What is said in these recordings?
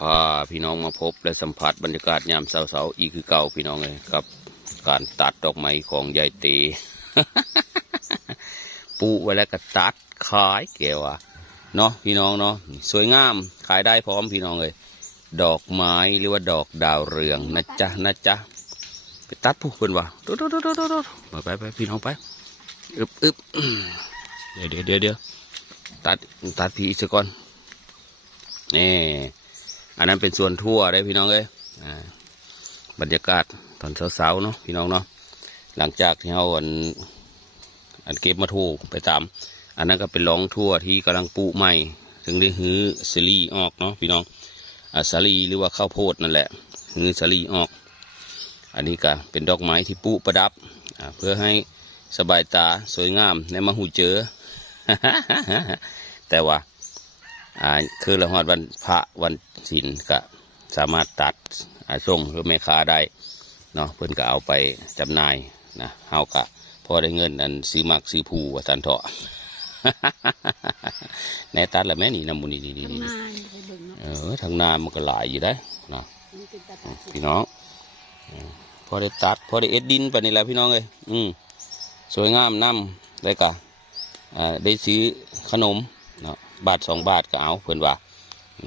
พาพี่น้องมาพบและสัมผัสบรรยากาศยามเช้าๆอีกคือเก่าพี่น้องเลยกับการตัดดอกไม้ของยายเต ปูไว้แล้วก็ตัดขายแกว่าเนาะพี่น้องเนาะสวยงามขายได้พร้อมพี่น้องเลยดอกไม้หรือว่าดอกดาวเรืองนะจ๊ะนะจ๊ะไปตัดผู้เพิ่นว่าไปพี่น้องไปอึบเดี๋ยวตัดพี่อีกสักก่อนนี่อันนั้นเป็นส่วนทั่วได้พี่น้องเอ้ยบรรยากาศตอนเช้าๆเนาะพี่น้องเนาะหลังจากที่เราอันเก็บมาถูกไปตามอันนั้นก็เป็นร้องทั่วที่กำลังปลูกใหม่ถึงได้ฮื้อสลีออกเนาะพี่น้องสลีหรือว่าข้าวโพดนั่นแหละฮื้อสลีออกอันนี้ก็เป็นดอกไม้ที่ปลูกประดับเพื่อให้สบายตาสวยงามในมาหูเจอ แต่ว่าคือละหอดวันพระวันศีลก็สามารถตัดส่งหรือแม่ค้าได้เนาะเพิ่นก็เอาไปจำหน่ายนะเฮาก็พอได้เงินอันซื้อมักซื้อผูว่าสันเถาะ แน่ตัดละแม่นี่น้ำมูนี่ทางนามันก็หลายอยู่ได้นะพี่น้องพอได้ตัดพอได้เอ็ดดินไปนี่แหละพี่น้องเลยสวยงามน้ำได้กะได้ซื้อขนมเนาะบาท2 บาทก็เอาเพื่อนว่า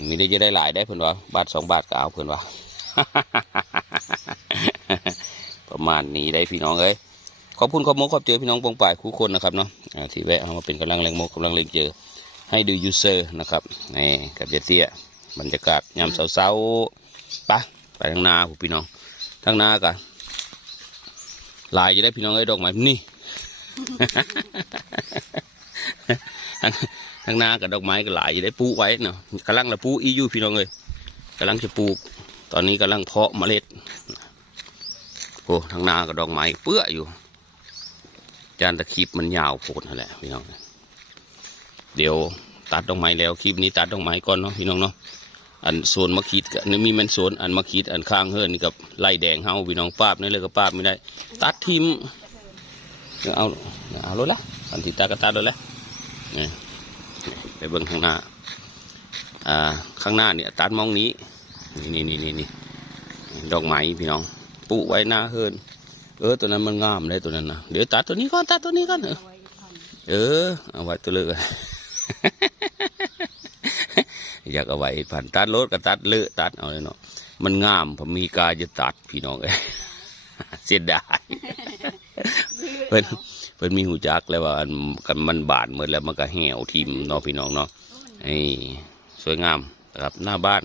มีได้จะได้หลายได้เพื่อนว่าบาท2 บาทก็เอาเพื่อนว่า ประมาณนี้ได้พี่น้องเอ้ยขอบคุณขอบเจอพี่น้องปองป่ายคู่คนนะครับเนาะที่แวะเอามาเป็นกำลังแรงกำลังเล่นเจอให้ดูยูเซอร์นะครับนี่กับเตี้ยบรรยากาศยามเช้าๆไปทางนาพี่น้องทางนากันลายจะได้พี่น้องเอ้ยดอกไม้นี่ ทางนากับดอกไม้ก็หลายจะได้ปลูกไว้เนาะกำลังละปลูกอียูพี่น้องเลยกำลังจะปลูกตอนนี้กำลังเพาะเมล็ดโอ้ทางนากับดอกไม้เปื้ออยู่จานตะคลิปมันยาวโผล่นั่นแหละพี่น้องเดี๋ยวตัดดอกไม้แล้วคลิปนี้ตัดดอกไม้ก่อนเนาะพี่น้องเนาะอันโซนมะขีดกับนี่มีมันโซนอันมะขีดอันข้างเฮิร์นนี่กับไล่แดงเฮาพี่น้องป้าบนี่เลยกับป้าบไม่ได้ตัดทิมเอาเลยละอันที่ตาก็ตัดเลยละนี่ไปเบิ่งข้างหน้าข้างหน้าเนี่ยตัดมองนี้นี่ดอกไม้พี่น้องปลูกไว้หน้าเฮิร์นตัวนั้นมันงามเลยตัวนั้นนะเดี๋ยวตัดตัวนี้ก่อนเอาไว้ตัวเลือก อยากเอาไว้ผ่านตัดรถก็ตัดเลือกตัดเอาเลยเนาะมันงามผมมีกายจะตัดพี่น้องเอ้ย เสียดาย เพิ่นมีหูจักแล้วว่ามันบาดเหมือนแล้วมันก็แหวทิมเนาะพี่น้องเนาะไอ้สวยงามนะครับหน้าบ้าน